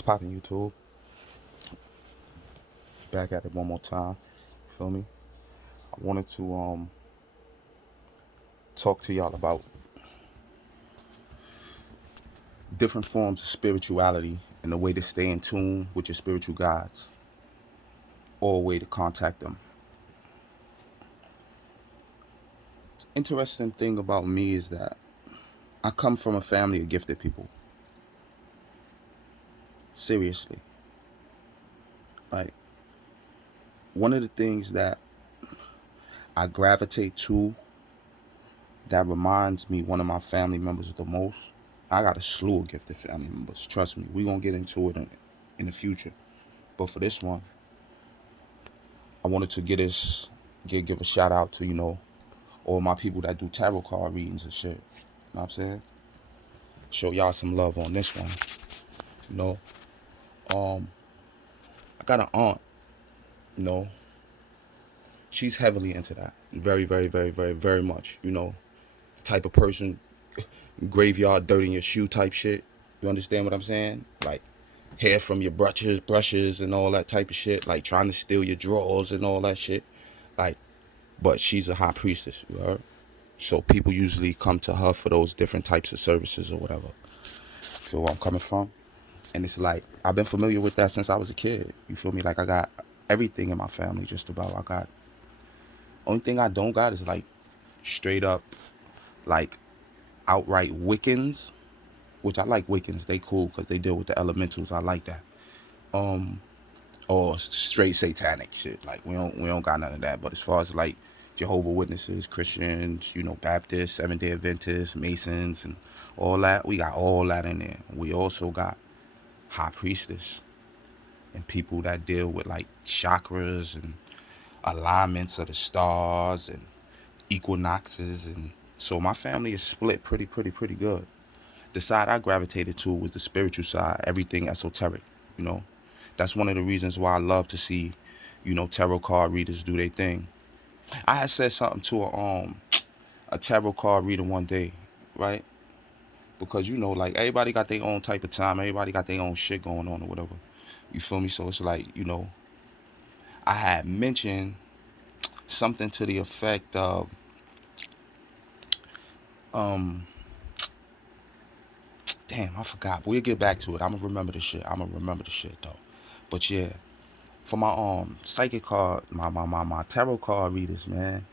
What's poppin' YouTube? Back at it one more time. Feel me? I wanted to talk to y'all about different forms of spirituality and the way to stay in tune with your spiritual guides or a way to contact them. Interesting thing about me is that I come from a family of gifted people. Seriously. Like, one of the things that I gravitate to that reminds me one of my family members the most. I got a slew of gifted family members. Trust me, we gonna get into it in the future. But for this one, I wanted to give a shout out to all my people that do tarot card readings and shit. You know what I'm saying? Show y'all some love on this one. You know, I got an aunt. You know, she's heavily into that. Very, very, very, very, very much. You know, the type of person, graveyard dirt in your shoe type shit. You understand what I'm saying? Like hair from your brushes and all that type of shit. Like trying to steal your drawers and all that shit. Like, but she's a high priestess, you heard? So people usually come to her for those different types of services or whatever. Feel where I'm coming from? And it's like, I've been familiar with that since I was a kid. You feel me? Like I got everything in my family just about. I got, only thing I don't got is like straight up, like outright Wiccans, which I like Wiccans. They cool because they deal with the elementals. I like that. Or straight satanic shit. Like we don't got none of that. But as far as like Jehovah Witnesses, Christians, Baptists, Seventh-day Adventists, Masons, and all that, we got all that in there. We also got high priestess and people that deal with like chakras and alignments of the stars and equinoxes, and so my family is split pretty good. The side I gravitated to was the spiritual side, everything esoteric, you know. That's one of the reasons why I love to see, tarot card readers do their thing. I had said something to a tarot card reader one day, right? Because like everybody got their own type of time, everybody got their own shit going on or whatever. You feel me? So it's like, I had mentioned something to the effect of um damn, I forgot. We'll get back to it. I'm gonna remember the shit. Though. But yeah, for my psychic card, my tarot card readers, man,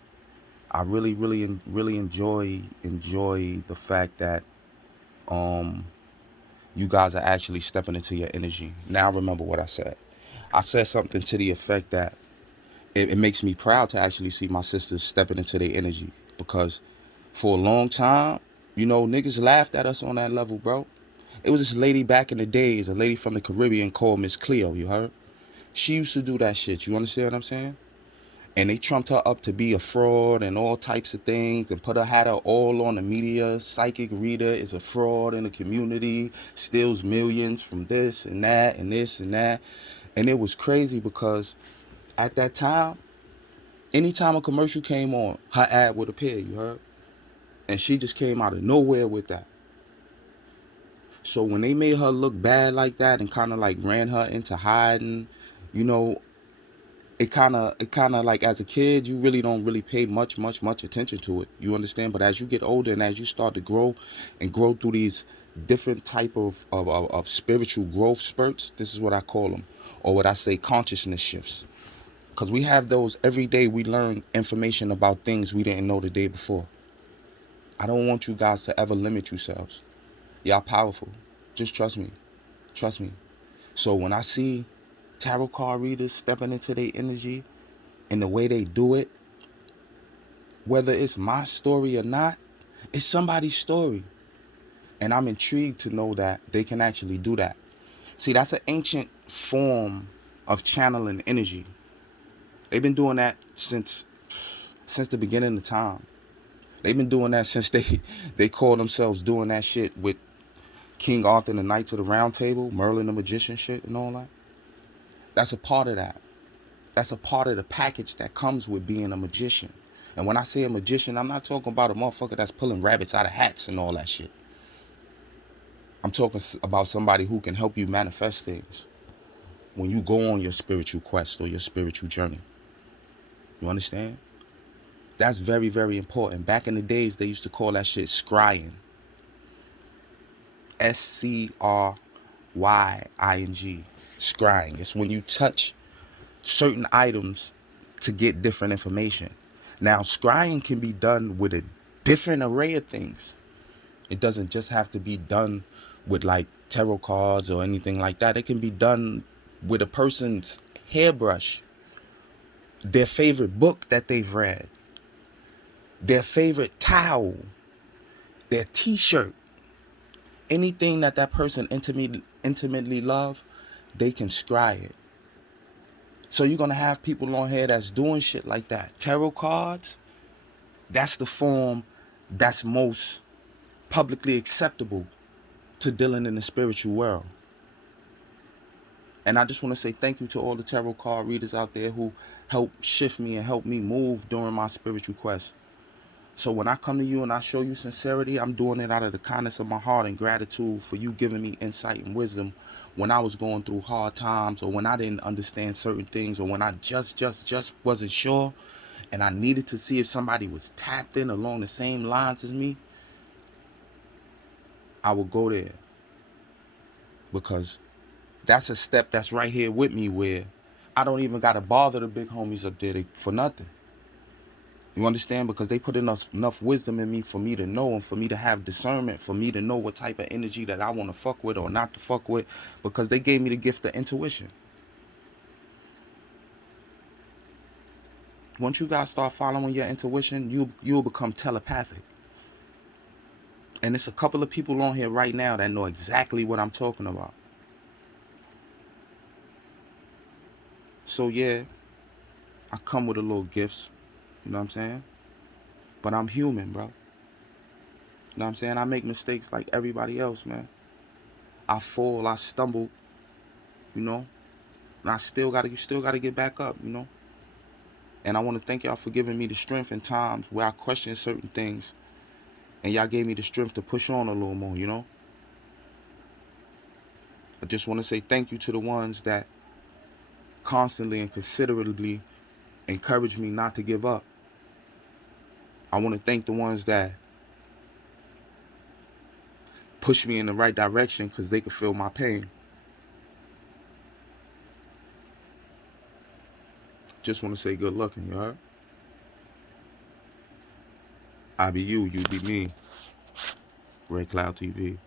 I really enjoy the fact that you guys are actually stepping into your energy. Now I remember what I said. I said something to the effect that it makes me proud to actually see my sisters stepping into their energy, because for a long time, niggas laughed at us on that level, bro. It was this lady back in the days, a lady from the Caribbean called Miss Cleo, you heard? She used to do that shit, you understand what I'm saying? And they trumped her up to be a fraud and all types of things, and had her all on the media. Psychic reader is a fraud in the community, steals millions from this and that and this and that. And it was crazy because at that time, anytime a commercial came on, her ad would appear, you heard? And she just came out of nowhere with that. So when they made her look bad like that and kind of like ran her into hiding, you know, it kind of like, as a kid, you really don't really pay much attention to it. You understand? But as you get older and as you start to grow and grow through these different type of spiritual growth spurts, this is what I call them, or what I say, consciousness shifts. Because we have those every day. We learn information about things we didn't know the day before. I don't want you guys to ever limit yourselves. Y'all powerful. Just trust me. Trust me. So when I see tarot card readers stepping into their energy and the way they do it, whether it's my story or not, it's somebody's story. And I'm intrigued to know that they can actually do that. See, that's an ancient form of channeling energy. They've been doing that since the beginning of time. They've been doing that since they call themselves doing that shit with King Arthur and the Knights of the Round Table, Merlin the Magician shit and all that. That's a part of that. That's a part of the package that comes with being a magician. And when I say a magician, I'm not talking about a motherfucker that's pulling rabbits out of hats and all that shit. I'm talking about somebody who can help you manifest things when you go on your spiritual quest or your spiritual journey. You understand? That's very, very important. Back in the days, they used to call that shit scrying. Scrying. Scrying. It's when you touch certain items to get different information. Now, scrying can be done with a different array of things. It doesn't just have to be done with like tarot cards or anything like that. It can be done with a person's hairbrush, their favorite book that they've read, their favorite towel, their t-shirt, anything that that person intimately love, they can scry it. So you're going to have people on here that's doing shit like that. Tarot cards, that's the form that's most publicly acceptable to dealing in the spiritual world. And I just want to say thank you to all the tarot card readers out there who help shift me and help me move during my spiritual quest. So when I come to you and I show you sincerity, I'm doing it out of the kindness of my heart and gratitude for you giving me insight and wisdom when I was going through hard times, or when I didn't understand certain things, or when I just wasn't sure and I needed to see if somebody was tapped in along the same lines as me. I would go there, because that's a step that's right here with me, where I don't even got to bother the big homies up there for nothing. You understand? Because they put enough wisdom in me for me to know, and for me to have discernment, for me to know what type of energy that I want to fuck with or not to fuck with, because they gave me the gift of intuition. Once you guys start following your intuition, you'll become telepathic. And it's a couple of people on here right now that know exactly what I'm talking about. So yeah, I come with a little gifts, you know what I'm saying? But I'm human, bro. You know what I'm saying? I make mistakes like everybody else, man. I fall, I stumble, you know? And you still gotta get back up, you know? And I want to thank y'all for giving me the strength in times where I questioned certain things. And y'all gave me the strength to push on a little more, you know? I just want to say thank you to the ones that constantly and considerately encourage me not to give up. I want to thank the ones that push me in the right direction because they can feel my pain. Just want to say good luck, you heard? I be you be me. Red Cloud TV.